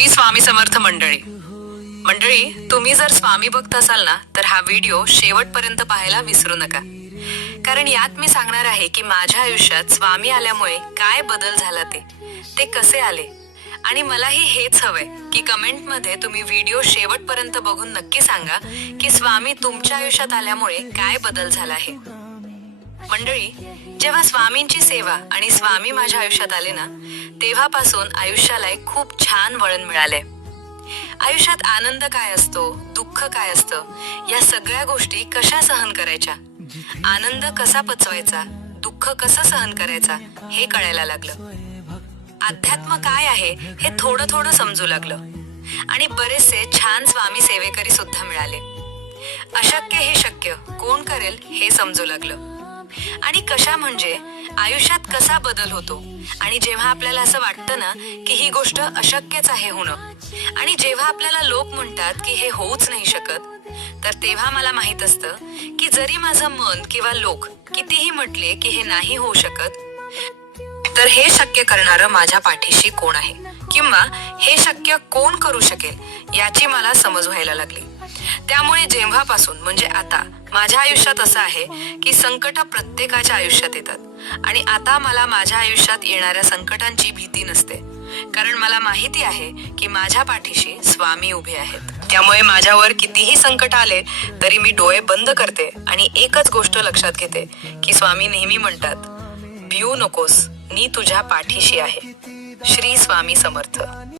श्री स्वामी समर्थ मंडळी, तुम्ही जर स्वामी भक्त असाल ना तर हा व्हिडिओ शेवटपर्यंत पाहायला विसरू नका. कारण यात मी सांगणार आहे की माझ्या आयुष्यात स्वामी आल्यामुळे काय बदल झाला, ते कसे आले. आणि मलाही हेच हवंय की कमेंटमध्ये तुम्ही व्हिडिओ शेवटपर्यंत बघून नक्की सांगा की स्वामी तुमच्या आयुष्यात आल्यामुळे काय बदल झाला आहे. मंडळी, जेव्हा स्वामींची सेवा आणि स्वामी माझ्या आयुष्यात आले ना, तेव्हापासून आयुष्याला एक खूप छान वळण मिळाले. आयुष्यात आनंद काय असतो, दुःख काय असतं, या सगळ्या गोष्टी कशा सहन करायच्या, आनंद कसा पचवायचा, दुःख कसं सहन करायचा, हे कळायला लागलं. अध्यात्म काय आहे हे थोडं थोडं समजू लागलं. आणि बरेचसे छान स्वामी सेवेकरी सुद्धा मिळाले. अशक्य हे शक्य कोण करेल हे समजू लागलं. आणि कशा म्हणजे आयुष्यात कसा बदल होतो. आणि जेव्हा आपल्याला असं वाटतं ना की ही गोष्ट अशक्यच आहे होणं, आणि जेव्हा आपल्याला लोक म्हणतात की हे होऊच नाही शकत, तर तेव्हा मला माहित असतं की जरी माझं मन किंवा लोक कितीही म्हटले की हे नाही होऊ शकत, तर हे शक्य करणारं माझ्या पाठीशी कोण आहे, किंवा हे शक्य कोण करू शकेल याची मला समज व्हायला लागली. त्यामुळे जेव्हापासून म्हणजे आता माझ्या आयुष्यात असं आहे की संकट प्रत्येकाच्या आयुष्यात येतात. आणि आता मला माझ्या आयुष्यात येणाऱ्या संकटांची भीती नसते, कारण मला माहिती आहे की माझ्या पाठीशी स्वामी उभे आहेत. त्यामुळे माझ्यावर कितीही संकट आले तरी मी डोळे बंद करते आणि एकच गोष्ट लक्षात घेते की स्वामी नेहमी म्हणतात, भिऊ नकोस, मी तुझ्या पाठीशी आहे. श्री स्वामी समर्थ.